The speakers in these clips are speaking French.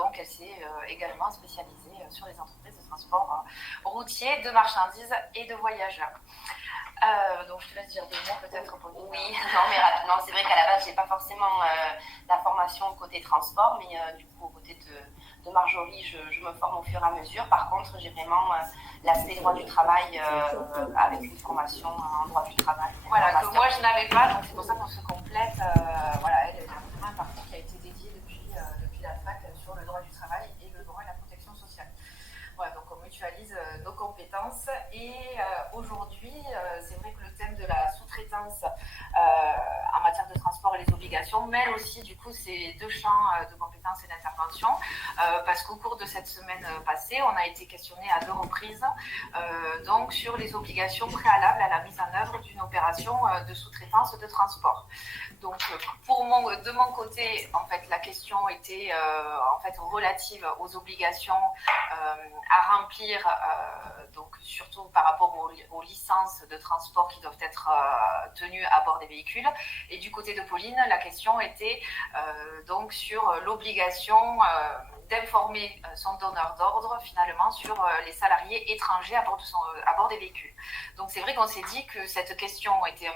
donc elle s'est également spécialisée sur les entreprises de transport routier, de marchandises et de voyageurs. Donc je te laisse dire des mots peut-être pour nous. Oui, non mais rapidement, c'est vrai qu'à la base j'ai pas forcément la formation côté transport, mais du coup au côté de Marjorie je me forme au fur et à mesure. Par contre j'ai vraiment l'aspect droit du travail avec une formation en droit du travail. Voilà, que moi je n'avais pas, donc c'est pour ça qu'on se complète. Voilà, elle a vraiment un parcours qui a été dédié depuis la fac sur le droit du travail et le droit et la protection sociale. Voilà, donc on mutualise nos compétences et aujourd'hui, c'est vrai que le thème de la sous-traitance en matière de transport et les obligations mêle aussi du coup ces deux champs de compétences et d'intervention parce qu'au cours de cette semaine passée, on a été questionné à 2 reprises donc sur les obligations préalables à la mise en œuvre d'une opération de sous-traitance de transport. Donc de mon côté, en fait, la question était en fait relative aux obligations à remplir, donc surtout par rapport aux licences de transport qui doivent être tenues à bord des véhicules. Et du côté de Pauline, la question était donc sur l'obligation d'informer son donneur d'ordre finalement sur les salariés étrangers à bord des véhicules. Donc c'est vrai qu'on s'est dit que cette question revêtait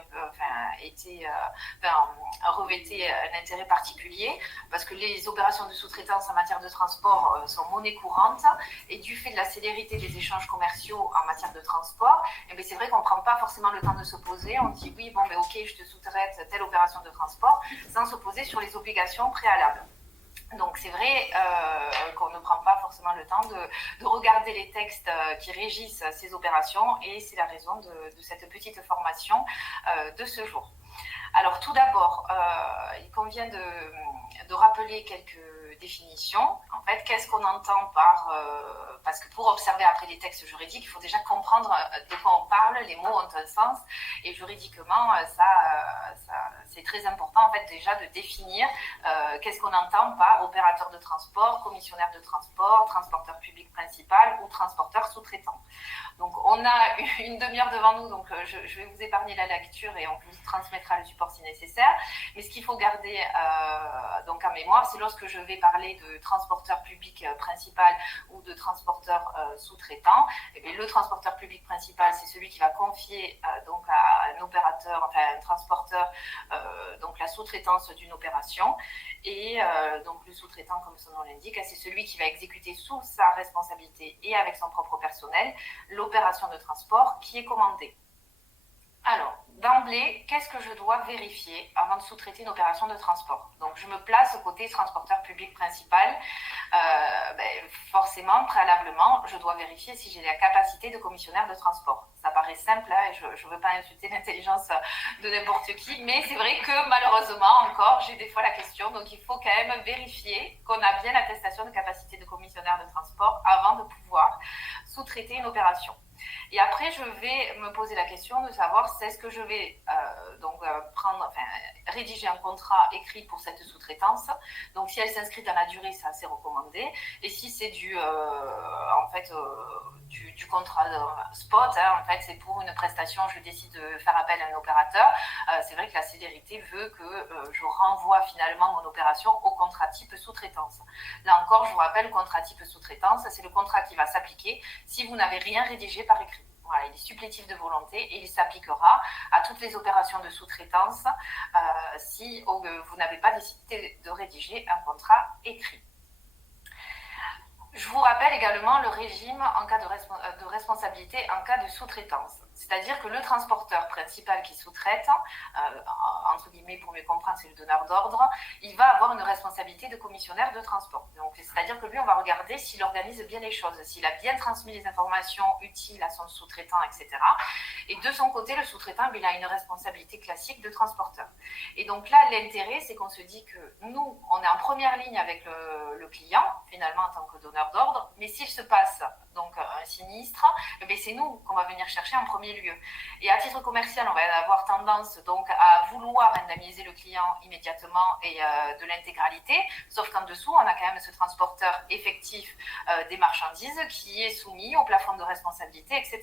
un intérêt particulier parce que les opérations de sous-traitance en matière de transport sont monnaie courante et du fait de la célérité des échanges commerciaux en matière de transport, eh bien, c'est vrai qu'on ne prend pas forcément le temps de se poser. On dit oui, bon, ben, ok, je te sous-traite telle opération de transport sans se poser sur les obligations préalables. Donc c'est vrai qu'on ne prend pas forcément le temps de regarder les textes qui régissent ces opérations et c'est la raison de cette petite formation de ce jour. Alors tout d'abord, il convient de rappeler quelques définitions. En fait, qu'est-ce qu'on entend par... parce que pour observer après les textes juridiques, il faut déjà comprendre de quoi on parle, les mots ont un sens, et juridiquement, c'est très important en fait déjà de définir qu'est-ce qu'on entend par opérateur de transport, commissionnaire de transport, transporteur public principal ou transporteur sous-traitant. Donc on a une demi-heure devant nous, donc je vais vous épargner la lecture et on vous transmettra le support si nécessaire. Mais ce qu'il faut garder donc en mémoire, c'est lorsque je vais parler de transporteur public principal ou de transporteur sous-traitant. Et le transporteur public principal, c'est celui qui va confier donc à un opérateur, enfin un transporteur, donc la sous-traitance d'une opération. Et donc le sous-traitant, comme son nom l'indique, c'est celui qui va exécuter sous sa responsabilité et avec son propre personnel l'opération de transport qui est commandée. Alors, d'emblée, qu'est-ce que je dois vérifier avant de sous-traiter une opération de transport? Donc, je me place au côté transporteur public principal. Forcément, préalablement, je dois vérifier si j'ai la capacité de commissionnaire de transport. Ça paraît simple, hein, et je ne veux pas insulter l'intelligence de n'importe qui, mais c'est vrai que malheureusement, encore, j'ai des fois la question. Donc, il faut quand même vérifier qu'on a bien l'attestation de capacité de commissionnaire de transport avant de pouvoir sous-traiter une opération. Et après, je vais me poser la question de savoir si est-ce que je vais rédiger un contrat écrit pour cette sous-traitance. Donc, si elle s'inscrit dans la durée, c'est assez recommandé. Et si c'est du contrat spot, hein, en fait, c'est pour une prestation, je décide de faire appel à un opérateur. C'est vrai que la célérité veut que je renvoie finalement mon opération au contrat type sous-traitance. Là encore, je vous rappelle, le contrat type sous-traitance, c'est le contrat qui va s'appliquer si vous n'avez rien rédigé par écrit. Voilà, il est supplétif de volonté et il s'appliquera à toutes les opérations de sous-traitance si vous n'avez pas décidé de rédiger un contrat écrit. Je vous rappelle également le régime en cas de responsabilité en cas de sous-traitance. C'est-à-dire que le transporteur principal qui sous-traite, entre guillemets pour mieux comprendre, c'est le donneur d'ordre, il va avoir une responsabilité de commissionnaire de transport. Donc, c'est-à-dire que lui, on va regarder s'il organise bien les choses, s'il a bien transmis les informations utiles à son sous-traitant, etc. Et de son côté, le sous-traitant, il a une responsabilité classique de transporteur. Et donc là, l'intérêt, c'est qu'on se dit que nous, on est en première ligne avec le client, finalement, en tant que donneur d'ordre, mais s'il se passe donc un sinistre, c'est nous qu'on va venir chercher en premier lieu. Et à titre commercial, on va avoir tendance donc à vouloir indemniser le client immédiatement et de l'intégralité, sauf qu'en dessous, on a quand même ce transporteur effectif des marchandises qui est soumis au plafond de responsabilité, etc.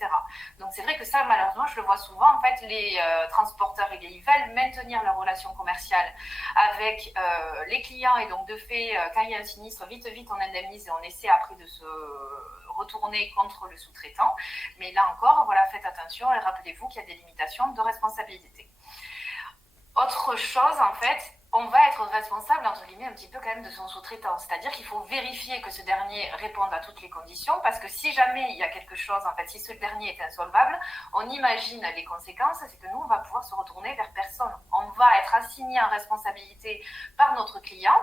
Donc c'est vrai que ça, malheureusement, je le vois souvent, en fait, les transporteurs, ils veulent maintenir leur relation commerciale avec les clients, et donc de fait, quand il y a un sinistre, vite, on indemnise et on essaie après de se retourner contre le sous-traitant. Mais là encore, voilà, faites attention et rappelez-vous qu'il y a des limitations de responsabilité. Autre chose, en fait, on va être responsable, entre guillemets, un petit peu quand même de son sous-traitant. C'est-à-dire qu'il faut vérifier que ce dernier réponde à toutes les conditions, parce que si jamais il y a quelque chose, en fait, si ce dernier est insolvable, on imagine les conséquences, c'est que nous, on va pouvoir se retourner vers personne. On va être assigné en responsabilité par notre client.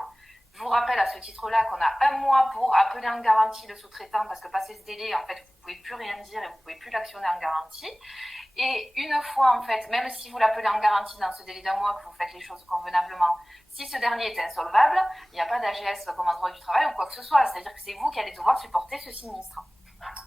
Je vous rappelle à ce titre-là qu'on a 1 mois pour appeler en garantie le sous-traitant, parce que passé ce délai, en fait, vous ne pouvez plus rien dire et vous ne pouvez plus l'actionner en garantie. Et une fois, en fait, même si vous l'appelez en garantie dans ce délai d'1 mois, que vous faites les choses convenablement, si ce dernier est insolvable, il n'y a pas d'AGS comme en droit du travail ou quoi que ce soit. C'est-à-dire que c'est vous qui allez devoir supporter ce sinistre.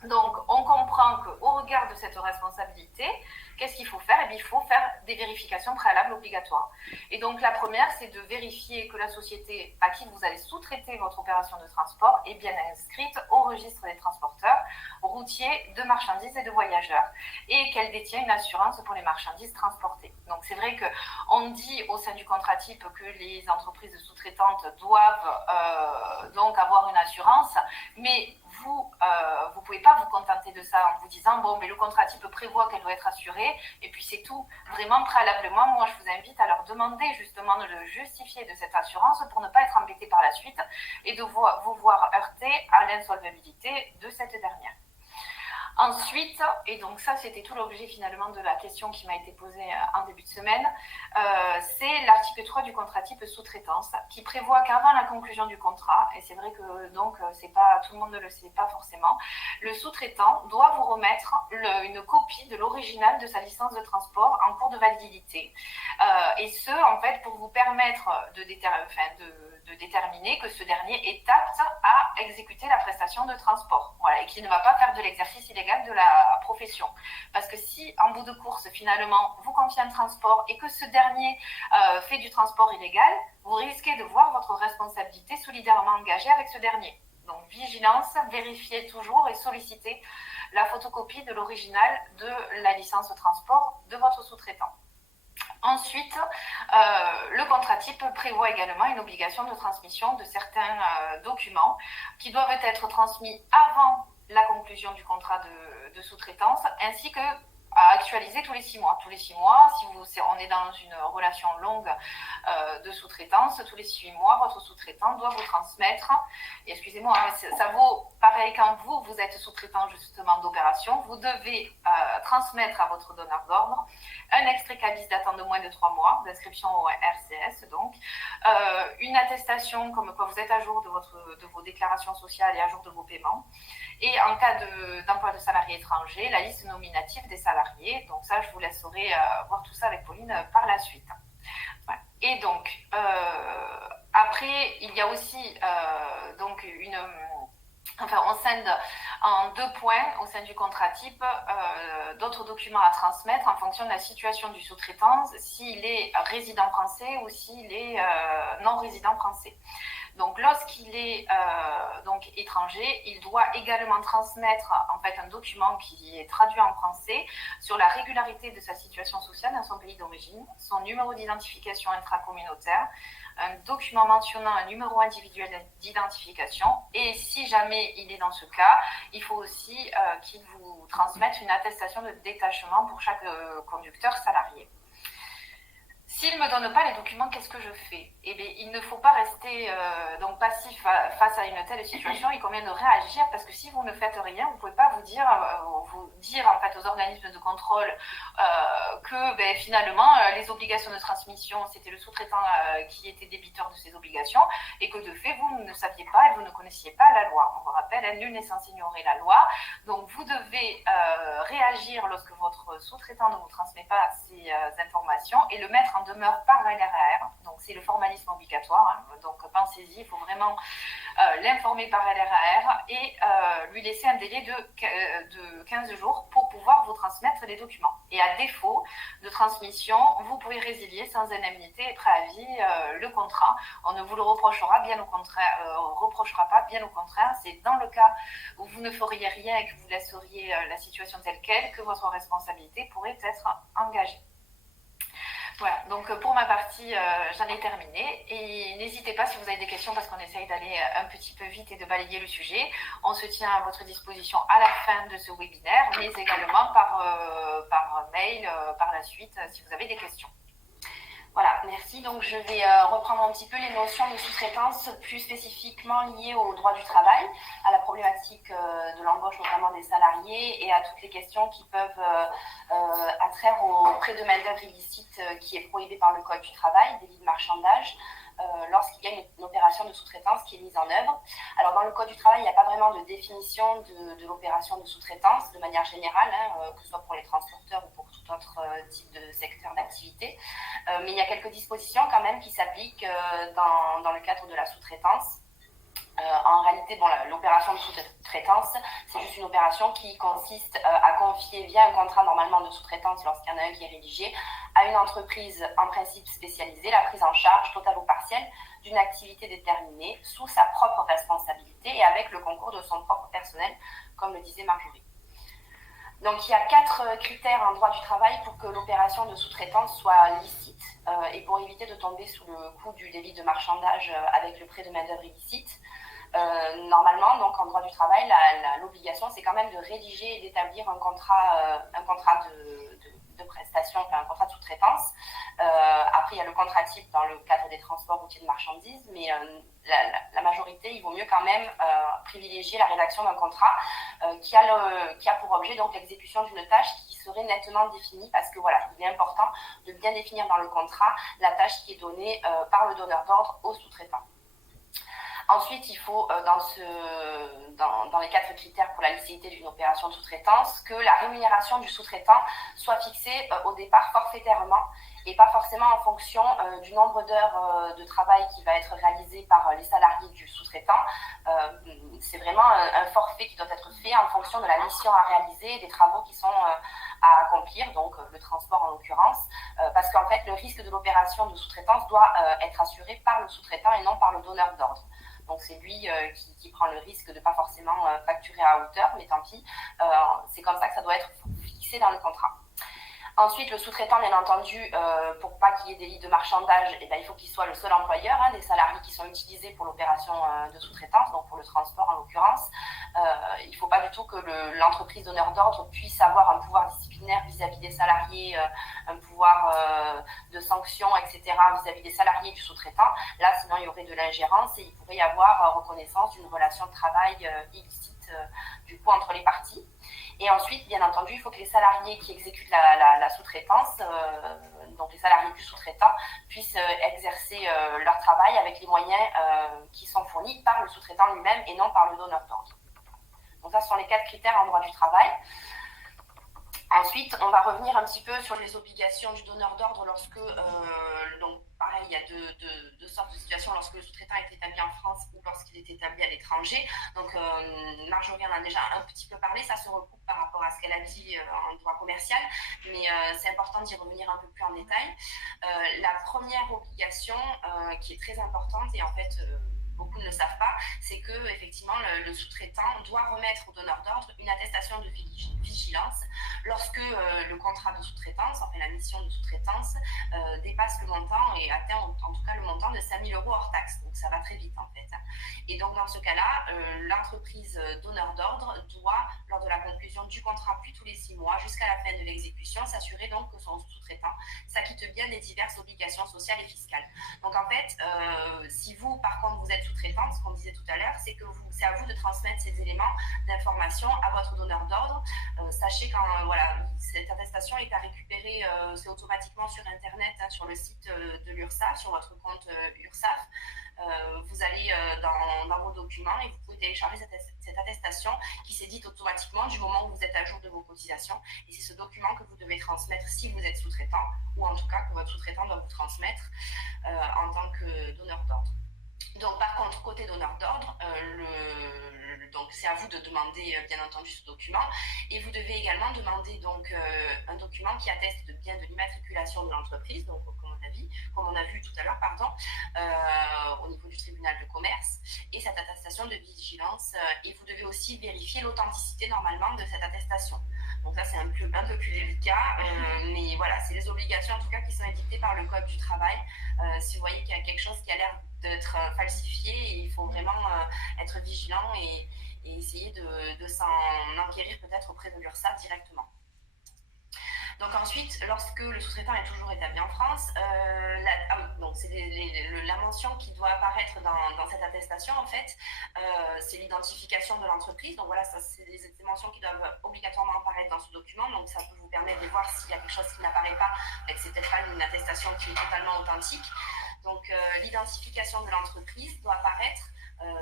Donc, on comprend qu'au regard de cette responsabilité, qu'est-ce qu'il faut faire? Il faut faire des vérifications préalables obligatoires. Et donc, la première, c'est de vérifier que la société à qui vous allez sous-traiter votre opération de transport est bien inscrite au registre des transporteurs routiers de marchandises et de voyageurs, et qu'elle détient une assurance pour les marchandises transportées. Donc, c'est vrai qu'on dit au sein du contrat type que les entreprises sous-traitantes doivent donc avoir une assurance, mais vous ne pouvez pas vous contenter de ça en vous disant bon, mais le contrat type prévoit qu'elle doit être assurée et puis c'est tout. Vraiment, préalablement, moi je vous invite à leur demander justement de le justifier de cette assurance pour ne pas être embêté par la suite et de vous voir heurter à l'insolvabilité de cette dernière. Ensuite, et donc ça c'était tout l'objet finalement de la question qui m'a été posée en début de semaine, c'est l'article 3 du contrat type sous-traitance qui prévoit qu'avant la conclusion du contrat, et c'est vrai que donc c'est pas, tout le monde ne le sait pas forcément, le sous-traitant doit vous remettre une copie de l'original de sa licence de transport en cours de validité, et ce en fait pour vous permettre de déterminer que ce dernier est apte à exécuter la prestation de transport, voilà, et qu'il ne va pas faire de l'exercice illégal de la profession. Parce que si, en bout de course, finalement, vous confiez un transport et que ce dernier fait du transport illégal, vous risquez de voir votre responsabilité solidairement engagée avec ce dernier. Donc, vigilance, vérifiez toujours et sollicitez la photocopie de l'original de la licence de transport de votre sous-traitant. Ensuite, le contrat type prévoit également une obligation de transmission de certains documents qui doivent être transmis avant la conclusion du contrat de sous-traitance, ainsi que à actualiser tous les 6 mois. Tous les 6 mois, si on est dans une relation longue de sous-traitance, tous les 6 mois, votre sous-traitant doit vous transmettre, et excusez-moi, ça vaut pareil quand vous êtes sous-traitant justement d'opération, vous devez transmettre à votre donneur d'ordre un extrait cabis datant de moins de 3 mois, d'inscription au RCS, donc, une attestation comme quoi vous êtes à jour de vos déclarations sociales et à jour de vos paiements, et en cas d'emploi de salariés étrangers, la liste nominative des salariés. Donc ça, je vous laisserai voir tout ça avec Pauline par la suite. Voilà. Et donc, après, il y a aussi donc on scinde en 2 points au sein du contrat type d'autres documents à transmettre en fonction de la situation du sous-traitant, s'il est résident français ou s'il est non résident français. Donc, lorsqu'il est donc étranger, il doit également transmettre en fait un document qui est traduit en français sur la régularité de sa situation sociale dans son pays d'origine, son numéro d'identification intracommunautaire, un document mentionnant un numéro individuel d'identification, et si jamais il est dans ce cas, il faut aussi qu'il vous transmette une attestation de détachement pour chaque conducteur salarié. S'il ne me donne pas les documents, qu'est-ce que je fais? Eh bien, il ne faut pas rester donc passif face à une telle situation. Il convient de réagir, parce que si vous ne faites rien, vous ne pouvez pas vous dire en fait aux organismes de contrôle que finalement les obligations de transmission, c'était le sous-traitant qui était débiteur de ces obligations, et que de fait vous ne saviez pas et vous ne connaissiez pas la loi. On vous rappelle, nul n'est censé ignorer la loi. Donc vous devez réagir lorsque votre sous-traitant ne vous transmet pas ces informations et le mettre en demeure par LRAR. Donc, c'est le formalisme obligatoire. Donc, pensez-y, il faut vraiment l'informer par LRAR et lui laisser un délai de 15 jours pour pouvoir vous transmettre les documents. Et à défaut de transmission, vous pouvez résilier sans indemnité et préavis le contrat. On ne vous le reprochera pas, bien au contraire. C'est dans le cas où vous ne feriez rien et que vous laisseriez la situation telle quelle que votre responsabilité pourrait être engagée. Voilà, donc pour ma partie, j'en ai terminé. Et n'hésitez pas si vous avez des questions, parce qu'on essaye d'aller un petit peu vite et de balayer le sujet. On se tient à votre disposition à la fin de ce webinaire, mais également par mail par la suite si vous avez des questions. Voilà, merci. Donc, je vais reprendre un petit peu les notions de sous-traitance plus spécifiquement liées au droit du travail, à la problématique de l'embauche notamment des salariés et à toutes les questions qui peuvent attraire au prêt de main-d'œuvre illicite qui est prohibé par le Code du travail, délit de marchandage, lorsqu'il y a une opération de sous-traitance qui est mise en œuvre. Alors, dans le Code du travail, il n'y a pas vraiment de définition de l'opération de sous-traitance de manière générale, que ce soit pour les transporteurs ou pour tout autre type de secteur d'activité. Mais il y a quelques dispositions quand même qui s'appliquent dans le cadre de la sous-traitance. En réalité, l'opération de sous-traitance, c'est juste une opération qui consiste à confier via un contrat normalement de sous-traitance, lorsqu'il y en a un qui est rédigé, à une entreprise en principe spécialisée, la prise en charge totale ou partielle d'une activité déterminée sous sa propre responsabilité et avec le concours de son propre personnel, comme le disait Marjorie. Donc, il y a 4 critères en droit du travail pour que l'opération de sous-traitance soit licite et pour éviter de tomber sous le coup du délit de marchandage avec le prêt de main-d'œuvre illicite. Normalement, donc en droit du travail, l'obligation, c'est quand même de rédiger et d'établir un contrat de prestation, un contrat de sous-traitance. Après, il y a le contrat type dans le cadre des transports routiers de marchandises, mais la majorité, il vaut mieux quand même privilégier la rédaction d'un contrat qui a pour objet donc l'exécution d'une tâche qui serait nettement définie, parce que voilà, il est important de bien définir dans le contrat la tâche qui est donnée par le donneur d'ordre au sous-traitant. Ensuite, il faut, dans les 4 critères pour la licéité d'une opération de sous-traitance, que la rémunération du sous-traitant soit fixée au départ forfaitairement et pas forcément en fonction du nombre d'heures de travail qui va être réalisé par les salariés du sous-traitant. C'est vraiment un forfait qui doit être fait en fonction de la mission à réaliser et des travaux qui sont à accomplir, donc le transport en l'occurrence, parce qu'en fait, le risque de l'opération de sous-traitance doit être assuré par le sous-traitant et non par le donneur d'ordre. Donc, c'est lui qui prend le risque de ne pas forcément facturer à hauteur, mais tant pis, c'est comme ça que ça doit être fixé dans le contrat. Ensuite, le sous-traitant, bien entendu, pour pas qu'il y ait délit de marchandage, il faut qu'il soit le seul employeur des salariés qui sont utilisés pour l'opération de sous-traitance, donc pour le transport en l'occurrence. Il ne faut pas du tout que l'entreprise donneur d'ordre puisse avoir un pouvoir disciplinaire vis-à-vis des salariés, un pouvoir de sanction, etc., vis-à-vis des salariés du sous-traitant. Là, sinon, il y aurait de l'ingérence et il pourrait y avoir reconnaissance d'une relation de travail illicite du coup entre les parties. Et ensuite, bien entendu, il faut que les salariés qui exécutent la sous-traitance, donc les salariés du sous-traitant, puissent exercer leur travail avec les moyens qui sont fournis par le sous-traitant lui-même et non par le donneur d'ordre. Donc ça, ce sont les 4 critères en droit du travail. Ensuite, on va revenir un petit peu sur les obligations du donneur d'ordre lorsque, donc pareil, il y a deux sortes de situations lorsque le sous-traitant est établi en France ou lorsqu'il est établi à l'étranger. Donc, Marjorie en a déjà un petit peu parlé, ça se recoupe par rapport à ce qu'elle a dit en droit commercial, mais c'est important d'y revenir un peu plus en détail. La première obligation qui est très importante et en fait, beaucoup ne le savent pas, c'est que effectivement le sous-traitant doit remettre au donneur d'ordre une attestation de vigilance lorsque le contrat de sous-traitance, enfin la mission de sous-traitance, dépasse le montant et atteint en tout cas le montant de 5 000 € hors taxe. Donc ça va très vite en fait. Et donc dans ce cas-là, l'entreprise donneur d'ordre doit, lors de la conclusion du contrat, puis tous les 6 mois jusqu'à la fin de l'exécution, s'assurer donc que son sous-traitant s'acquitte bien des diverses obligations sociales et fiscales. Donc en fait, si vous par contre vous êtes sous-traitant, ce qu'on disait tout à l'heure, c'est que c'est à vous de transmettre ces éléments d'information à votre donneur d'ordre. Sachez quand cette attestation est à récupérer, c'est automatiquement sur Internet, sur le site de l'URSSAF, sur votre compte URSSAF. Vous allez dans vos documents et vous pouvez télécharger cette attestation qui s'édite automatiquement du moment où vous êtes à jour de vos cotisations. Et c'est ce document que vous devez transmettre si vous êtes sous-traitant, ou en tout cas que votre sous-traitant doit vous transmettre en tant que donneur d'ordre. Donc, par contre, côté donneur d'ordre, donc c'est à vous de demander bien entendu ce document, et vous devez également demander donc un document qui atteste bien de l'immatriculation de l'entreprise, donc comme on a vu tout à l'heure, au niveau du tribunal de commerce, et cette attestation de vigilance. Et vous devez aussi vérifier l'authenticité normalement de cette attestation. Donc là, c'est un peu plus délicat, mais voilà, c'est les obligations en tout cas qui sont édictées par le Code du travail. Si vous voyez qu'il y a quelque chose qui a l'air d'être falsifié, il faut vraiment être vigilant et essayer de s'en enquérir peut-être auprès de l'URSSAF directement. Donc ensuite, lorsque le sous-traitant est toujours établi en France, donc c'est la mention qui doit apparaître dans cette attestation, en fait, c'est l'identification de l'entreprise. Donc voilà, ça, c'est des mentions qui doivent obligatoirement apparaître dans ce document. Donc ça peut vous permettre de voir s'il y a quelque chose qui n'apparaît pas et que c'est peut-être pas une attestation qui est totalement authentique. Donc l'identification de l'entreprise doit apparaître,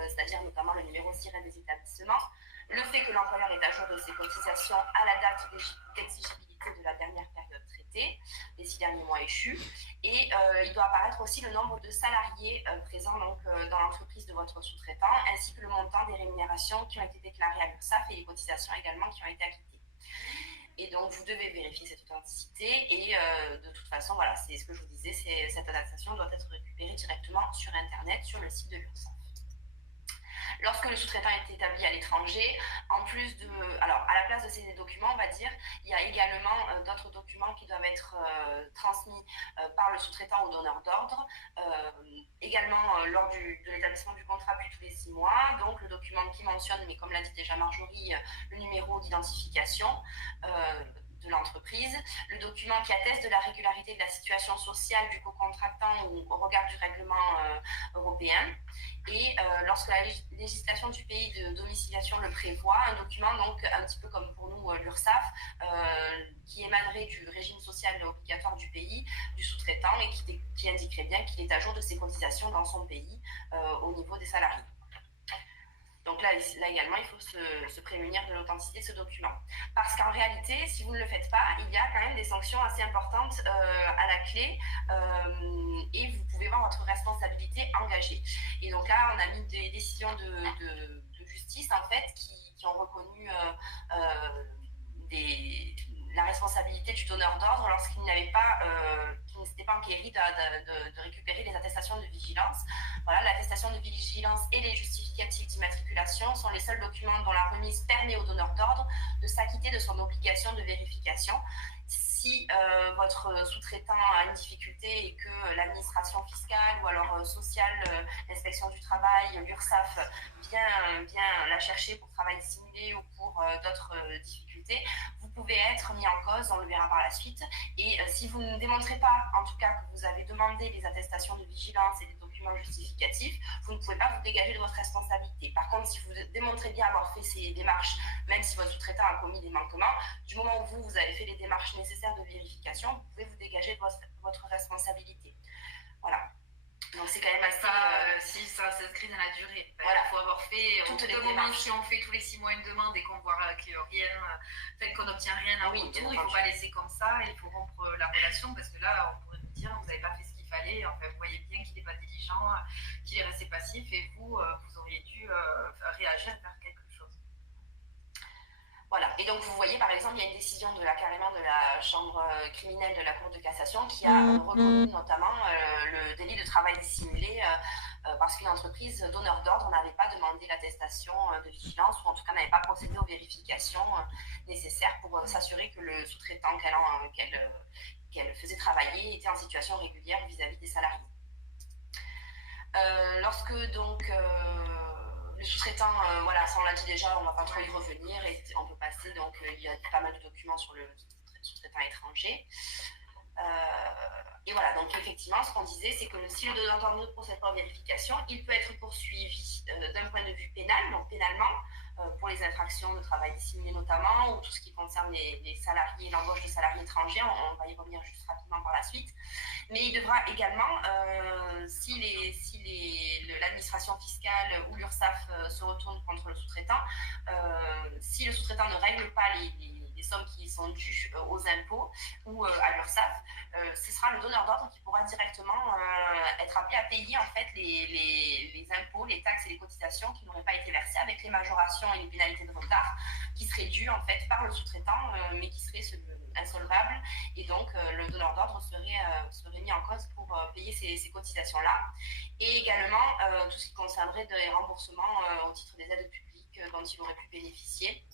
c'est-à-dire notamment le numéro SIRET des établissements, le fait que l'employeur est à jour de ses cotisations à la date d'exigibilité de la dernière période traitée, les 6 derniers mois échus, et il doit apparaître aussi le nombre de salariés présents donc, dans l'entreprise de votre sous-traitant, ainsi que le montant des rémunérations qui ont été déclarées à l'URSSAF et les cotisations également qui ont été acquittées. Et donc, vous devez vérifier cette authenticité et de toute façon, voilà, c'est ce que je vous disais, cette attestation doit être récupérée directement sur Internet, sur le site de l'URSSAF. Lorsque le sous-traitant est établi à l'étranger, en plus de... Alors, à la place de ces documents, on va dire, il y a également d'autres documents qui doivent être transmis par le sous-traitant au donneur d'ordre, également lors de l'établissement du contrat, puis tous les 6 mois. Donc, le document qui mentionne, mais comme l'a dit déjà Marjorie, le numéro d'identification de l'entreprise, le document qui atteste de la régularité de la situation sociale du co-contractant au regard du règlement européen, et lorsque la législation du pays de domiciliation le prévoit, un document donc un petit peu comme pour nous l'URSSAF, qui émanerait du régime social obligatoire du pays du sous-traitant et qui indiquerait bien qu'il est à jour de ses cotisations dans son pays au niveau des salariés. Donc là également, il faut se prémunir de l'authenticité de ce document. Parce qu'en réalité, si vous ne le faites pas, il y a quand même des sanctions assez importantes à la clé et vous pouvez voir votre responsabilité engagée. Et donc là, on a mis des décisions de justice, en fait, qui ont reconnu la responsabilité du donneur d'ordre lorsqu'il n'avait pas, qu'il ne s'était pas enquéri de récupérer les attestations de vigilance. Voilà, l'attestation de vigilance et les justificatifs d'immatriculation sont les seuls documents dont la remise permet au donneur d'ordre de s'acquitter de son obligation de vérification. Si votre sous-traitant a une difficulté et que l'administration fiscale ou alors sociale, l'inspection du travail, l'URSSAF vient la chercher pour travail dissimulé ou pour d'autres difficultés, vous pouvez être mis en cause, on le verra par la suite. Et si vous ne démontrez pas, en tout cas, que vous avez demandé les attestations de vigilance et des documents justificatifs, vous ne pouvez pas vous dégager de votre responsabilité. Par contre, si vous démontrez bien avoir fait ces démarches, même si votre sous-traitant a commis des manquements, du moment où vous avez fait les démarches nécessaires de vérification, vous pouvez vous dégager de votre responsabilité. Voilà. Donc c'est quand même assez... si ça s'inscrit dans la durée. Voilà. Il faut avoir fait toutes les moments, démarches. si on fait tous les 6 mois une demande et qu'on voit qu'on n'obtient rien en retour, il ne faut pas laisser comme ça, il faut rompre la relation parce que là, on pourrait vous dire, vous n'avez pas fait ce qu'il fallait, enfin, vous voyez bien qu'il n'est pas diligent, qu'il est resté passif et vous auriez dû réagir et faire quelque chose. Voilà. Et donc, vous voyez, par exemple, il y a une décision carrément de la chambre criminelle de la Cour de cassation qui a reconnu notamment le délit de travail dissimulé parce qu'une entreprise donneur d'ordre n'avait pas demandé l'attestation de vigilance ou en tout cas n'avait pas procédé aux vérifications nécessaires pour s'assurer que le sous-traitant qu'elle faisait travailler était en situation régulière vis-à-vis des salariés. Lorsque donc... le sous-traitant, ça on l'a dit déjà, on ne va pas trop y revenir et on peut passer, donc il y a pas mal de documents sur le sous-traitant étranger. Et voilà, donc effectivement, ce qu'on disait, c'est que si le donneur d'ordre ne procède pas aux vérifications, il peut être poursuivi d'un point de vue pénal, donc pénalement, pour les infractions de travail dissimulé notamment, ou tout ce qui concerne les salariés, l'embauche de salariés étrangers, on va y revenir juste rapidement par la suite. Mais il devra également, si l'administration fiscale ou l'URSSAF se retourne contre le sous-traitant, si le sous-traitant ne règle pas les sommes qui sont dues aux impôts ou à l'URSSAF, ce sera le donneur d'ordre qui pourra directement être appelé à payer en fait les impôts, les taxes et les cotisations qui n'auraient pas été versées, avec les majorations et les pénalités de retard qui seraient dues en fait par le sous-traitant, mais qui seraient insolvables, et donc le donneur d'ordre serait mis en cause pour payer ces cotisations-là. Et également tout ce qui concernerait des remboursements au titre des aides publiques dont il aurait pu bénéficier.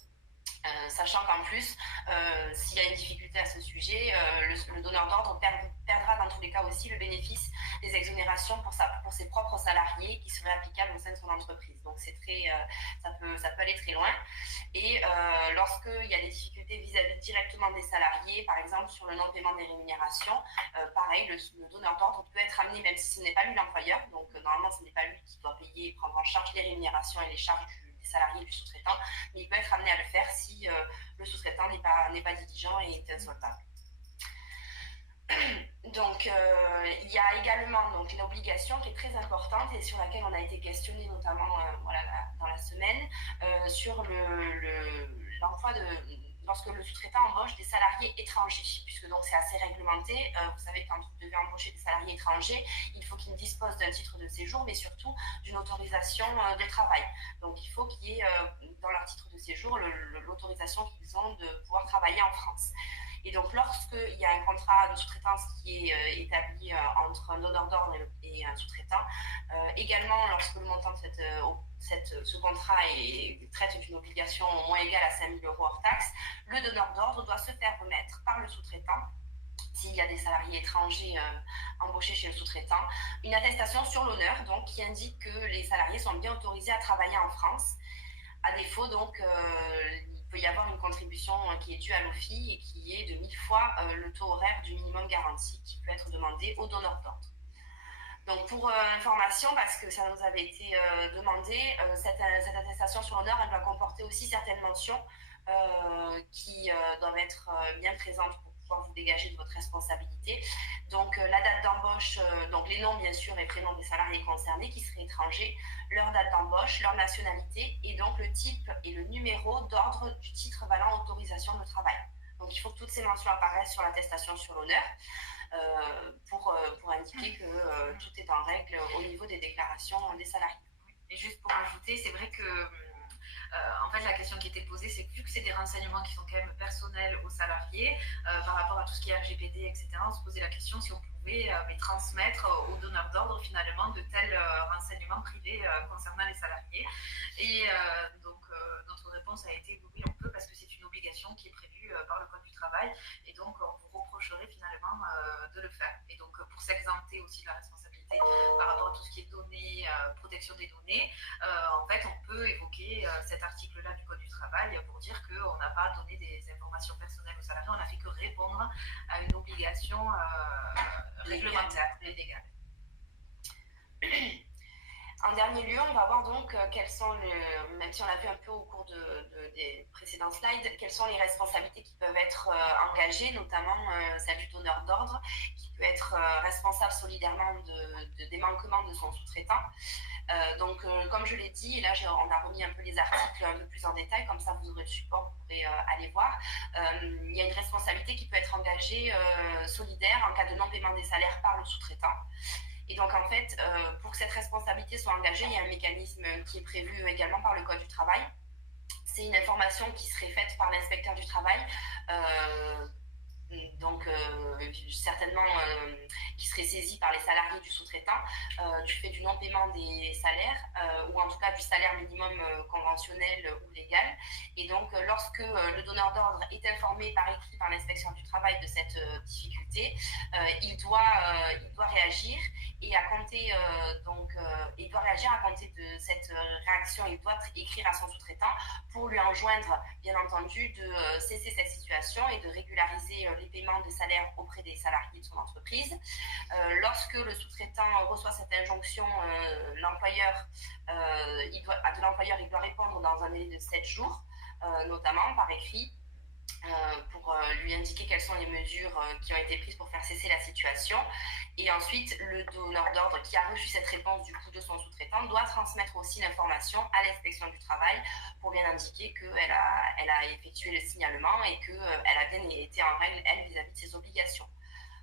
Sachant qu'en plus, s'il y a une difficulté à ce sujet, le donneur d'ordre perdra dans tous les cas aussi le bénéfice des exonérations pour ses propres salariés qui seraient applicables au sein de son entreprise. Donc ça peut aller très loin. Et lorsqu'il y a des difficultés vis-à-vis directement des salariés, par exemple sur le non-paiement des rémunérations, pareil, le donneur d'ordre peut être amené, même si ce n'est pas lui l'employeur, donc normalement ce n'est pas lui qui doit payer et prendre en charge les rémunérations et les charges des salariés du sous-traitant, mais il peut être amené à le faire si le sous-traitant n'est pas diligent et est insolvable. Donc, il y a également donc, l'obligation qui est très importante et sur laquelle on a été questionné notamment dans la semaine, sur l'emploi lorsque le sous-traitant embauche des salariés étrangers, puisque donc c'est assez réglementé. Vous savez, quand vous devez embaucher des salariés étrangers, il faut qu'ils disposent d'un titre de séjour, mais surtout d'une autorisation de travail. Donc il faut qu'il y ait dans leur titre de séjour l'autorisation qu'ils ont de pouvoir travailler en France. Et donc, lorsqu'il y a un contrat de sous-traitance qui est établi entre un donneur d'ordre et un sous-traitant, également, lorsque le montant de ce contrat traite d'une obligation au moins égale à 5 000 € hors taxe, le donneur d'ordre doit se faire remettre par le sous-traitant, s'il y a des salariés étrangers embauchés chez le sous-traitant, une attestation sur l'honneur, donc, qui indique que les salariés sont bien autorisés à travailler en France. À défaut, donc, il peut y avoir une contribution qui est due à l'OFII et qui est de 1000 fois le taux horaire du minimum garanti qui peut être demandé au donneur d'ordre. Donc, pour information, parce que ça nous avait été demandé, cette attestation sur l'honneur, elle doit comporter aussi certaines mentions qui doivent être bien présentes pour pouvoir vous dégager de votre responsabilité. Donc, la date d'embauche, donc les noms, bien sûr, et prénoms des salariés concernés qui seraient étrangers, leur date d'embauche, leur nationalité, et donc le type et le numéro d'ordre du titre valant autorisation de travail. Donc, il faut que toutes ces mentions apparaissent sur l'attestation sur l'honneur pour indiquer que tout est en règle au niveau des déclarations des salariés. Et juste pour ajouter, c'est vrai que en fait, la question qui était posée, c'est que vu que c'est des renseignements qui sont quand même personnels aux salariés, par rapport à tout ce qui est RGPD, etc., on se posait la question si on pouvait transmettre aux donneurs d'ordre finalement de tels renseignements privés concernant les salariés. Et donc, notre réponse a été oui, on peut, parce que c'est une obligation qui est prévue par le Code du travail, et donc on vous reprocherait finalement de le faire. Et donc, pour s'exempter aussi de la responsabilité par rapport à tout ce qui est données, protection des données, en fait, on peut évoquer cet article-là du Code du travail pour dire qu'on n'a pas donné des informations personnelles aux salariés, on n'a fait que répondre à une obligation réglementaire et légale. En dernier lieu, on va voir donc quelles sont, même si on l'a vu un peu au cours des précédents slides, quelles sont les responsabilités qui peuvent être engagées, notamment celle du donneur d'ordre, qui peut être responsable solidairement des manquements de son sous-traitant. Donc, comme je l'ai dit, et là on a remis un peu les articles un peu plus en détail, comme ça vous aurez le support, vous pourrez aller voir. Il y a une responsabilité qui peut être engagée solidaire en cas de non-paiement des salaires par le sous-traitant. Et donc, en fait, pour que cette responsabilité soit engagée, il y a un mécanisme qui est prévu également par le Code du travail. C'est une information qui serait faite par l'inspecteur du travail, certainement qui serait saisie par les salariés du sous-traitant du fait du non-paiement des salaires ou en tout cas du salaire minimum conventionnel ou légal. Et donc, lorsque le donneur d'ordre est informé par écrit par l'inspection du travail de cette difficulté, il doit réagir et à compter il doit réagir à compter de cette réaction. Il doit écrire à son sous-traitant pour lui enjoindre, bien entendu, de cesser cette situation et de régulariser les paiements de salaire auprès des salariés de son entreprise. Lorsque le sous-traitant reçoit cette injonction, l'employeur, il doit répondre dans un délai de 7 jours, notamment par écrit, pour lui indiquer quelles sont les mesures qui ont été prises pour faire cesser la situation. Et ensuite, le donneur d'ordre qui a reçu cette réponse du coup de son sous-traitant doit transmettre aussi l'information à l'inspection du travail pour bien indiquer qu'elle a effectué le signalement et qu'elle a bien été en règle, elle, vis-à-vis de ses obligations.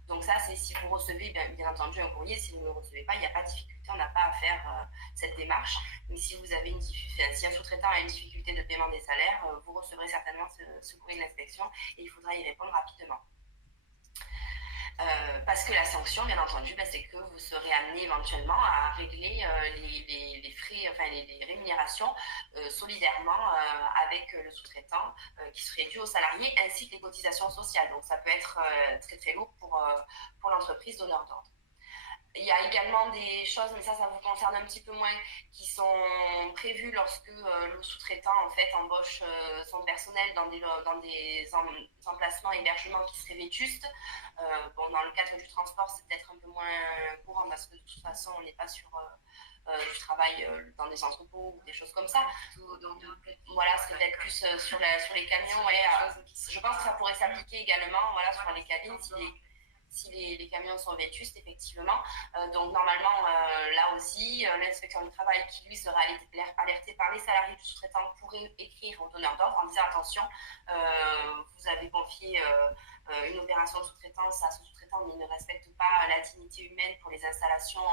Donc ça, c'est si vous recevez, bien entendu, un courrier. Si vous ne le recevez pas, il n'y a pas de difficulté, on n'a pas à faire cette démarche. Mais si vous avez si un sous-traitant a une difficulté de paiement des salaires, vous recevrez certainement ce courrier de l'inspection et il faudra y répondre rapidement. Parce que la sanction, bien entendu, c'est que vous serez amené éventuellement à régler les frais, enfin les rémunérations solidairement avec le sous-traitant qui serait dû aux salariés, ainsi que les cotisations sociales. Donc ça peut être très très lourd pour l'entreprise donneur d'ordre. Il y a également des choses, mais ça vous concerne un petit peu moins, qui sont prévues lorsque le sous-traitant en fait embauche son personnel dans des emplacements hébergements qui seraient vétustes. Dans le cadre du transport, c'est peut-être un peu moins courant parce que de toute façon, on n'est pas sur du travail dans des entrepôts ou des choses comme ça. Donc voilà, c'est peut-être plus sur les camions. Je pense que ça pourrait s'appliquer également sur les cabines si les camions sont vétustes, effectivement. Donc, normalement, là aussi, l'inspection du travail qui, lui, sera alerté par les salariés du sous-traitant pourrait écrire au donneur d'ordre en disant « Attention, vous avez confié une opération de sous-traitance à ce sous-traitant, mais il ne respecte pas la dignité humaine pour les installations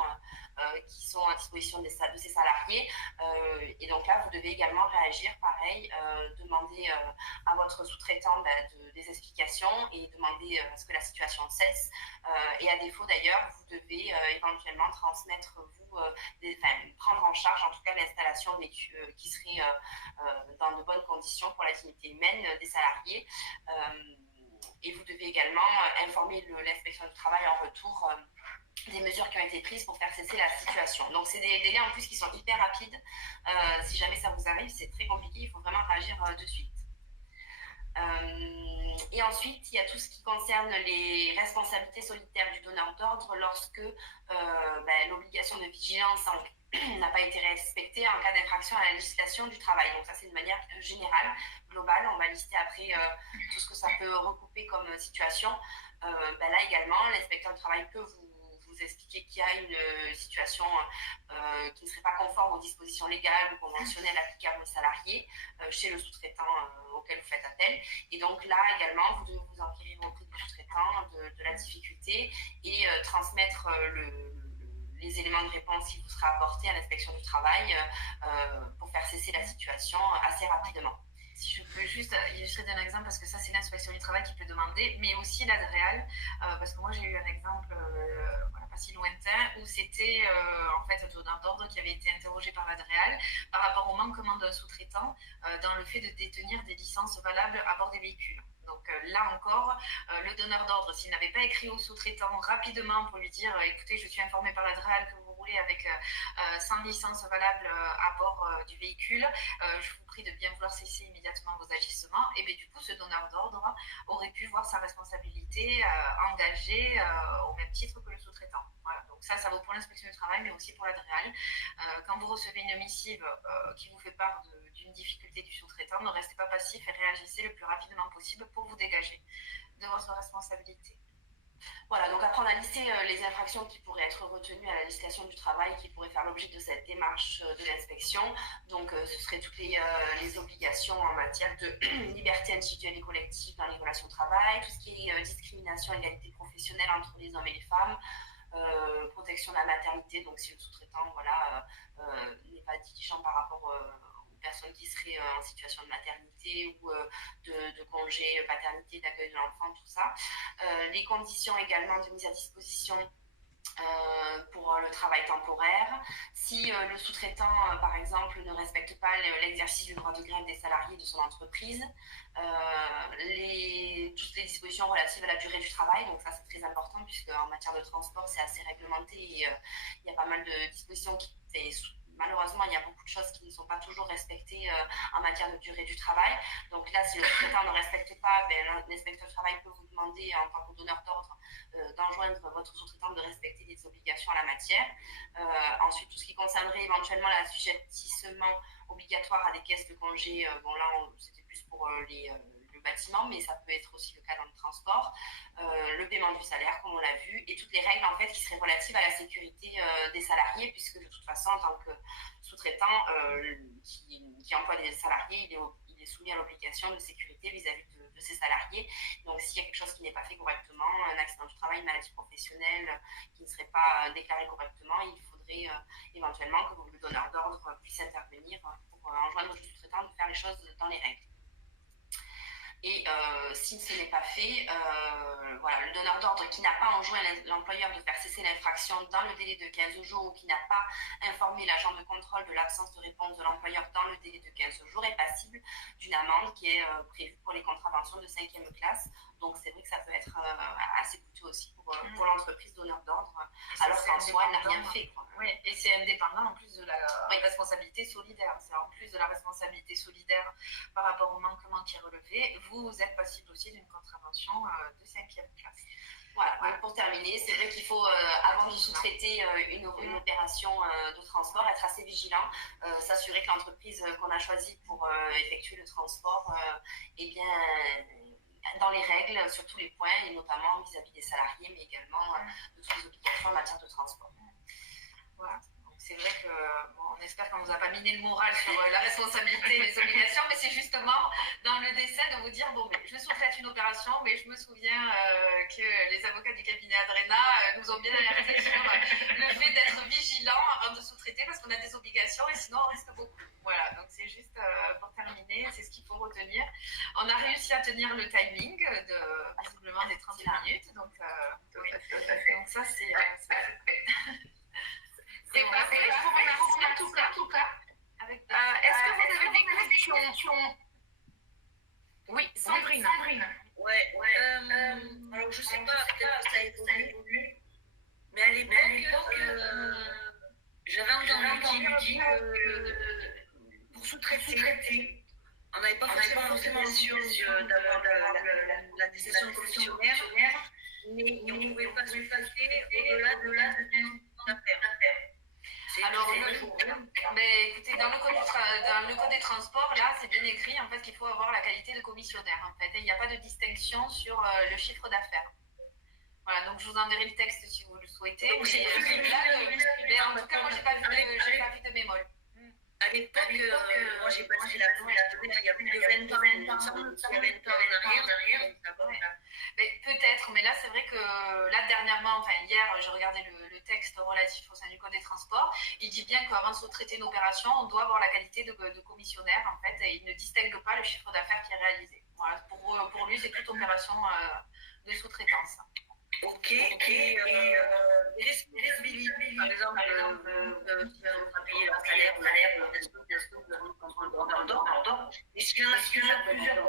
qui sont à disposition de ses salariés. Et donc là, vous devez également réagir, pareil, demander à votre sous-traitant des explications et demander à ce que la situation cesse. Et à défaut d'ailleurs, vous devez éventuellement transmettre, prendre en charge en tout cas l'installation qui serait dans de bonnes conditions pour la dignité humaine des salariés. Et vous devez également informer l'inspection du travail en retour des mesures qui ont été prises pour faire cesser la situation. Donc c'est des délais en plus qui sont hyper rapides. Si jamais ça vous arrive, c'est très compliqué, il faut vraiment réagir de suite. Et ensuite, il y a tout ce qui concerne les responsabilités solitaires du donneur d'ordre lorsque l'obligation de vigilance n'a pas été respectée en cas d'infraction à la législation du travail. Donc ça, c'est de manière générale, globale. On va lister après tout ce que ça peut recouper comme situation. Là également, l'inspecteur du travail peut vous expliquer qu'il y a une situation qui ne serait pas conforme aux dispositions légales ou conventionnelles applicables aux salariés chez le sous-traitant auquel vous faites appel. Et donc là également, vous devez vous enquérir auprès du sous-traitant de la difficulté et transmettre les éléments de réponse qui vous sera apportés à l'inspection du travail pour faire cesser la situation assez rapidement. Si je peux juste illustrer d'un exemple, parce que ça, c'est l'inspection du travail qui peut demander, mais aussi l'ADREAL, parce que moi, j'ai eu un exemple pas si lointain, où c'était en fait un donneur d'ordre qui avait été interrogé par l'ADREAL par rapport au manquement d'un sous-traitant dans le fait de détenir des licences valables à bord des véhicules. Donc là encore, le donneur d'ordre, s'il n'avait pas écrit au sous-traitant rapidement pour lui dire écoutez, je suis informé par l'ADREAL que vous roulez avec 100 licences valables à bord du véhicule, je vous prie de bien vouloir cesser immédiatement vos agissements, et bien du coup, ce donneur d'ordre aurait pu voir sa responsabilité engagée au même titre que le sous-traitant. Voilà. Donc ça vaut pour l'inspection du travail, mais aussi pour l'ADREAL. Quand vous recevez une missive qui vous fait part d'une difficulté du sous-traitant, ne restez pas passif et réagissez le plus rapidement possible pour vous dégager de votre responsabilité. Voilà, donc après on a listé les infractions qui pourraient être retenues à la législation du travail, qui pourraient faire l'objet de cette démarche de l'inspection. Donc ce seraient toutes les obligations en matière de liberté individuelle et collective dans les relations de travail, tout ce qui est discrimination, égalité professionnelle entre les hommes et les femmes, protection de la maternité, donc si le sous-traitant n'est pas diligent par rapport aux personnes qui seraient en situation de maternité ou de congé paternité, d'accueil de l'enfant, tout ça. Les conditions également de mise à disposition pour le travail temporaire. Si le sous-traitant, par exemple, ne respecte pas l'exercice du droit de grève des salariés de son entreprise, toutes les dispositions relatives à la durée du travail, donc ça c'est très important puisque en matière de transport c'est assez réglementé et il y a pas mal de dispositions qui malheureusement, il y a beaucoup de choses qui ne sont pas toujours respectées en matière de durée du travail. Donc là, si le sous-traitant ne respecte pas, l'inspecteur du travail peut vous demander en tant que donneur d'ordre d'enjoindre votre sous-traitant de respecter les obligations en la matière. Ensuite, tout ce qui concernerait éventuellement l'assujettissement obligatoire à des caisses de congé, là, c'était plus pour le bâtiment, mais ça peut être aussi le cas dans le transport, le paiement du salaire, comme on l'a vu, et toutes les règles en fait qui seraient relatives à la sécurité des salariés, puisque de toute façon, en tant que sous-traitant qui emploie des salariés, il est soumis à l'obligation de sécurité vis-à-vis de ses salariés. Donc, s'il y a quelque chose qui n'est pas fait correctement, un accident du travail, une maladie professionnelle qui ne serait pas déclaré correctement, il faudrait éventuellement que le donneur d'ordre puisse intervenir pour enjoindre le sous-traitant de faire les choses dans les règles. Et si ce n'est pas fait, le donneur d'ordre qui n'a pas enjoint l'employeur de faire cesser l'infraction dans le délai de 15 jours ou qui n'a pas informé l'agent de contrôle de l'absence de réponse de l'employeur dans le délai de 15 jours est passible d'une amende qui est prévue pour les contraventions de 5e classe. Donc c'est vrai que ça peut être assez coûteux aussi pour l'entreprise donneur d'ordre, alors qu'en soi, elle n'a rien fait, quoi. Oui, et c'est indépendant en plus de la responsabilité solidaire. C'est en plus de la responsabilité solidaire par rapport au manquement qui est relevé, vous êtes passible aussi d'une contravention de 5e classe. Voilà, donc pour terminer, c'est vrai qu'il faut, avant de sous-traiter une opération de transport, être assez vigilant, s'assurer que l'entreprise qu'on a choisie pour effectuer le transport est bien dans les règles sur tous les points, et notamment vis-à-vis des salariés, mais également de toutes les obligations en matière de transport. Voilà. C'est vrai qu'on espère qu'on ne vous a pas miné le moral sur la responsabilité et les obligations, mais c'est justement dans le dessin de vous dire, je sous-traite une opération, mais je me souviens que les avocats du cabinet Adrena nous ont bien alertés sur le fait d'être vigilant avant de sous-traiter parce qu'on a des obligations et sinon on risque beaucoup. Voilà, donc c'est juste pour terminer, c'est ce qu'il faut retenir. On a réussi à tenir le timing visiblement des 30 minutes, donc ça c'est... C'est parfait, je vous remercie en tout cas. Est-ce que vous avez des questions? Oui, Sandrine. Ouais. Alors je sais pas, peut-être que ça évolue, mais à l'époque, j'avais entendu dire que pour sous-traiter, on n'avait pas forcément mention d'avoir la décision commissionnaire, mais on pouvait pas se passer au-delà de 15 affaires. Alors, écoutez, dans le code des transports, là, c'est bien écrit en fait qu'il faut avoir la qualité de commissionnaire. En fait, il n'y a pas de distinction sur le chiffre d'affaires. Voilà, donc je vous enverrai le texte si vous le souhaitez. Mais en tout cas, moi, j'ai pas vu de bémol. À l'époque, moi j'ai passé la il y a plus de 20 ans en arrière. Mais peut-être, mais là c'est vrai que là dernièrement, hier, j'ai regardé le texte relatif au sein du Code des transports. Il dit bien qu'avant de sous-traiter une opération, on doit avoir la qualité de commissionnaire en fait, et il ne distingue pas le chiffre d'affaires qui est réalisé. Voilà, pour lui, c'est toute opération de sous-traitance. Ok, et responsabilité, par exemple, payer leur salaire, et s'il y en a plusieurs,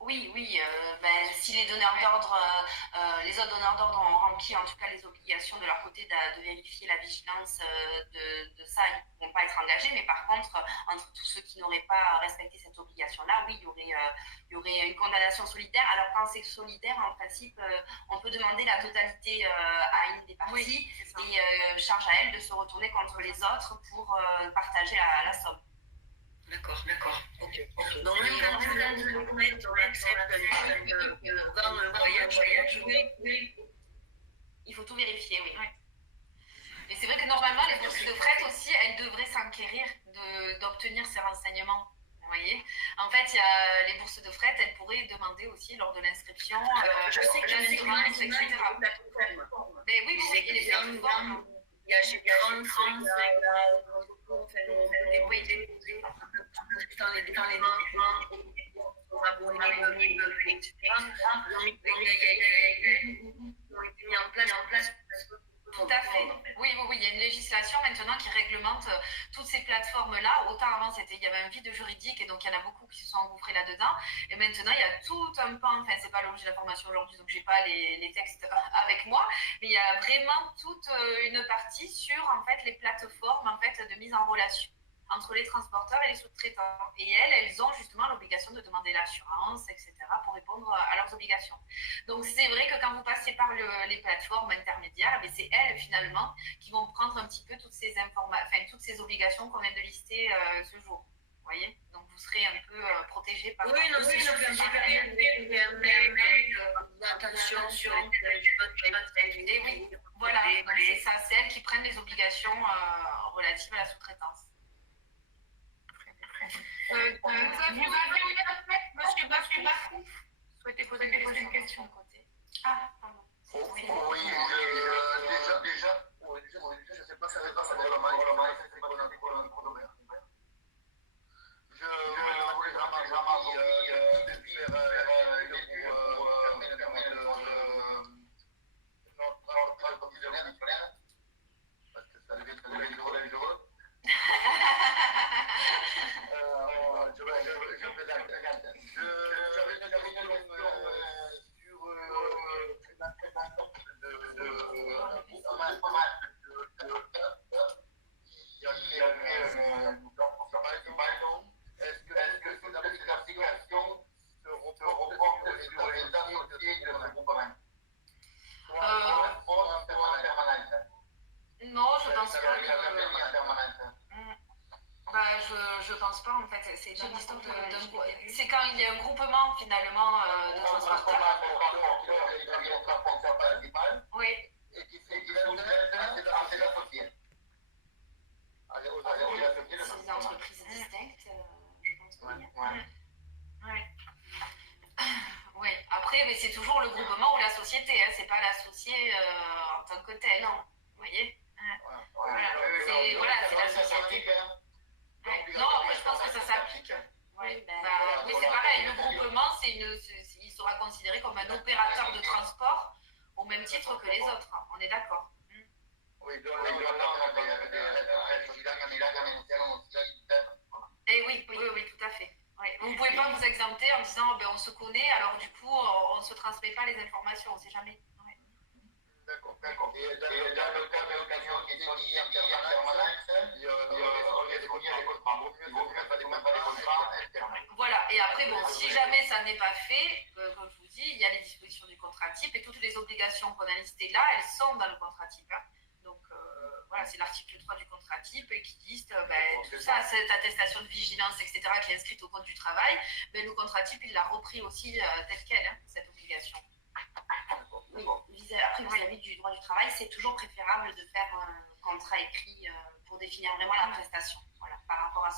Oui, si les donneurs d'ordre, les autres donneurs d'ordre ont rempli en tout cas les obligations de leur côté de vérifier la vigilance de ça, ils ne pourront pas être engagés, mais par contre, entre tous ceux qui n'auraient pas respecté cette obligation-là, oui, il y aurait une condamnation solidaire. Alors quand c'est solidaire, en principe, on peut demander la totalité à une des parties et charge à elle de se retourner contre les autres pour partager la somme. D'accord. Ok. Donc, même quand vous êtes le document, on accepte que dans le voyage, il faut tout vérifier, oui. Et c'est vrai que normalement, les bourses de fret aussi, elles devraient s'enquérir d'obtenir ces renseignements. Vous voyez, en fait, il y a les bourses de fret, elles pourraient demander aussi lors de l'inscription je sais qu'il y a des gens etc. Mais oui, il y a des plateformes. Il y a G30, dans les on a beau les etc. Ils ont été mis en place parce que Tout à fait. Oui, il y a une législation maintenant qui réglemente toutes ces plateformes-là. Autant avant, il y avait un vide juridique et donc il y en a beaucoup qui se sont engouffrés là-dedans. Et maintenant, il y a tout un pan, enfin, c'est pas l'objet de la formation aujourd'hui, donc j'ai pas les textes avec moi, mais il y a vraiment toute une partie sur, en fait, les plateformes, en fait, de mise en relation entre les transporteurs et les sous-traitants. Et elles ont justement l'obligation de demander l'assurance, etc., pour répondre à leurs obligations. Donc, c'est vrai que quand vous passez par les plateformes intermédiaires, c'est elles, finalement, qui vont prendre un petit peu toutes ces toutes ces obligations qu'on vient de lister ce jour. Vous voyez? Donc, vous serez un peu protégé par... Oui, non, c'est sûr que j'ai bien attention sur les... Et oui, voilà. Donc, c'est ça, c'est elles qui prennent les obligations relatives à la sous-traitance. Vous avez une réponse, monsieur Bafou? Vous souhaitez poser une question de côté? Ah, pardon. Oui, déjà, je ne sais pas, ça va pas le mal, c'est pas un chronomètre. Je voulais vraiment de faire notre travail quotidien, parce que ça devient très douloureux. Je plaisante. J'avais une question sur la présence de pas mal est-ce que ces applications se reportent sur les associés de ce groupement? Non, je pense pas. Je pense pas, en fait. C'est une histoire c'est quand il y a un groupement, finalement, de transporteurs. Oui. Et qui c'est associé. C'est des entreprises distinctes, je pense. Oui. Oui. Après, mais c'est toujours le groupement ou la société, hein. C'est pas l'associé en tant que tel. Non. Vous voyez? C'est la société. Non, après, je pense que ça s'applique. Oui, c'est pareil. Le groupement, il sera considéré comme un opérateur de transport au même titre que les autres. On est d'accord. Et oui, tout à fait. Oui. Vous ne pouvez pas vous exempter en disant on se connaît, alors du coup, on ne se transmet pas les informations, on ne sait jamais. Ouais. D'accord. Et dans le cas de l'occasion qui est liée en permanence, il y a des contrats internes. Voilà, et après, si jamais ça n'est pas fait, comme je vous dis, il y a les dispositions du contrat type et toutes les obligations qu'on a listées là, elles sont dans le contrat type. Hein. Donc, voilà, c'est l'article 3 du contrat type qui liste tout ça, cette attestation de vigilance, etc., qui est inscrite au code du travail. Mais le contrat type, il l'a repris aussi tel quel, hein, cette obligation. Oui, après, vis-à-vis du droit du travail, c'est toujours préférable de faire un contrat écrit pour définir vraiment la prestation, voilà, par rapport à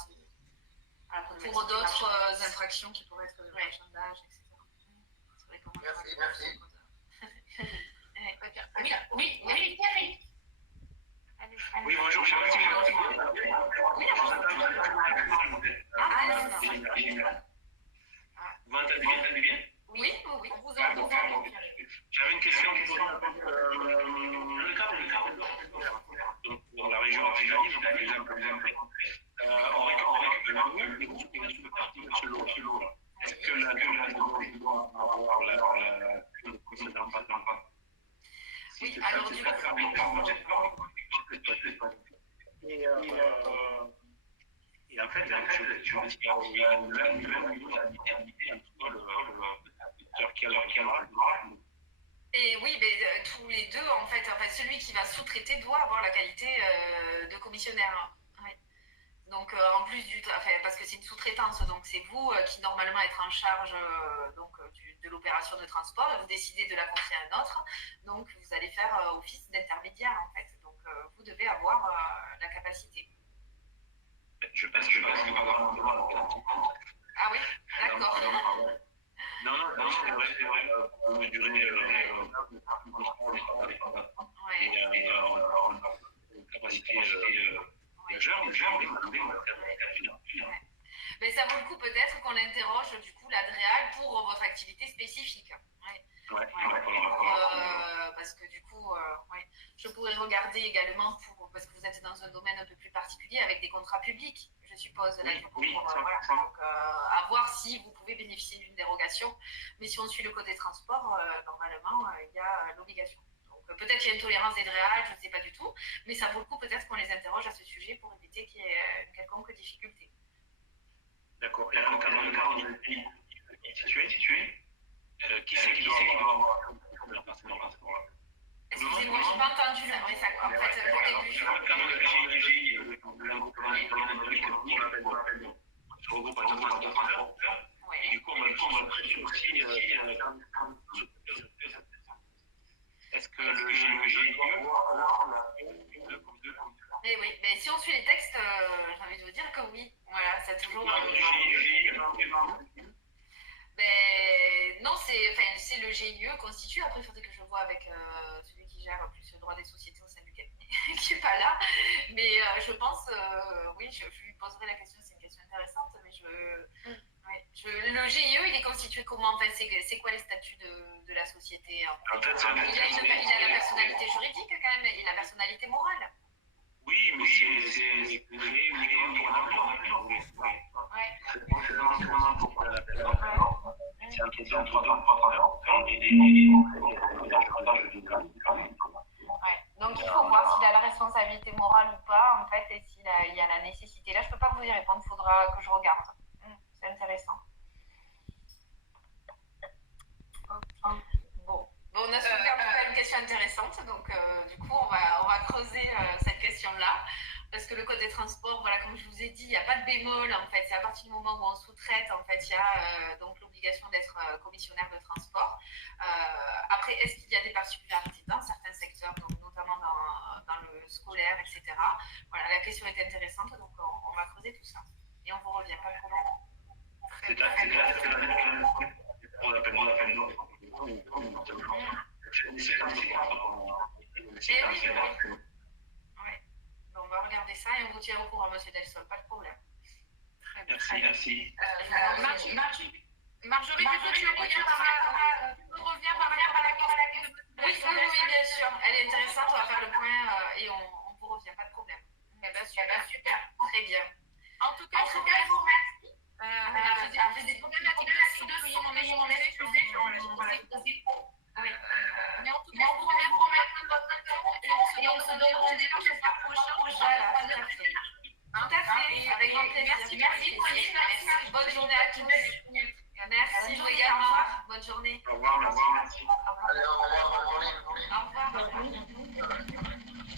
pour d'autres infractions qui pourraient être de marchandage, etc. Merci. Oui, Thierry. Oui, bonjour, je suis Vous m'entendez bien? Oui, on vous entend. J'avais une question pour le cadre donc pour la région Occitanie, par exemple, on récupère les groupes qui sont partis de ce lot. Est-ce que la doit avoir le précédent pas? Oui, alors du coup... Et en fait, je me dis qu'il y a un même niveau d'indemnité entre le secteur qui a le droit. Et oui, mais tous les deux, en fait, celui qui va sous-traiter doit avoir la qualité de commissionnaire. Ouais. Donc, en plus parce que c'est une sous-traitance, donc c'est vous qui normalement êtes en charge de l'opération de transport, vous décidez de la confier à un autre, donc vous allez faire office d'intermédiaire, en fait. Donc, vous devez avoir la capacité. Je pense que je vais avoir un droit. Ah oui, d'accord. Non, c'est vrai, on va durer et on a une capacité majeure, mais ça vaut le coup peut-être qu'on interroge du coup l'Adréal pour votre activité spécifique. Ouais. Parce que du coup, je pourrais regarder également parce que vous êtes dans un domaine un peu plus particulier avec des contrats publics, je suppose. Là, du coup, voilà. Donc, à voir si vous pouvez bénéficier d'une dérogation. Mais si on suit le code des transports, normalement, il y a l'obligation. Donc, peut-être qu'il y a une tolérance des DREAL, je ne sais pas du tout. Mais ça vaut le coup peut-être qu'on les interroge à ce sujet pour éviter qu'il y ait une quelconque difficulté. D'accord. Et dans le cadre du pays situé, qui c'est qui doit avoir la personne dans le transport? Excusez-moi, je n'ai pas entendu le bruit, ça en fait, le début. Dans le cadre de la GIE, le regroupement se regroupe à tous les transporteurs. Et du coup, on va préciser aussi est-ce que le GIE doit avoir la mais oui, mais si on suit les textes, j'ai envie de vous dire que oui. Voilà, c'est toujours. Non, c'est le GIE constitué. Après, il faudrait que je vois avec celui qui gère plus le droit des sociétés au sein du cabinet, qui n'est pas là. Mais je pense, oui, je lui poserai la question. C'est une question intéressante. Mais le GIE, il est constitué comment? Enfin, c'est quoi les statuts de la société? En fait, il a la personnalité juridique quand même, et la personnalité morale. Oui, mais c'est uniquement pour un emploi. C'est pas forcément pour la personne. C'est un question entre deux transporteurs donc il faut voir s'il a la responsabilité morale ou pas, en fait, et s'il y a la nécessité. Là, je ne peux pas vous y répondre, il faudra que je regarde. C'est intéressant. Bon, on a soulevé une question intéressante, donc du coup, on va creuser cette question-là. Parce que le code des transports, voilà, comme je vous ai dit, il n'y a pas de bémol, en fait. C'est à partir du moment où on sous-traite, en fait, il y a donc l'obligation d'être commissionnaire de transport. Après, est-ce qu'il y a des particularités dans certains secteurs, donc notamment dans le scolaire, etc. Voilà, la question est intéressante, donc on va creuser tout ça. Et on vous revient, pas de problème. Très bien. On appelle on va regarder ça et on vous tient au courant, monsieur Delsol, pas de problème. Merci. Marjorie, du coup, tu reviens par la question. Oui, bien sûr. Elle est intéressante, on va faire le point et on vous revient, pas de problème. Super. Très bien. En tout cas, je vous remercie. J'ai des problèmes avec mon excusez sur les échos. Mais en tout cas, je vous remercie de votre temps et on se donne rendez-vous le soir prochain. Tout à fait, avec grand plaisir. Merci. Bonne journée à tous. Merci, vous également. Bonne journée. Au revoir, merci. Allez, au revoir, bonne journée. Au revoir.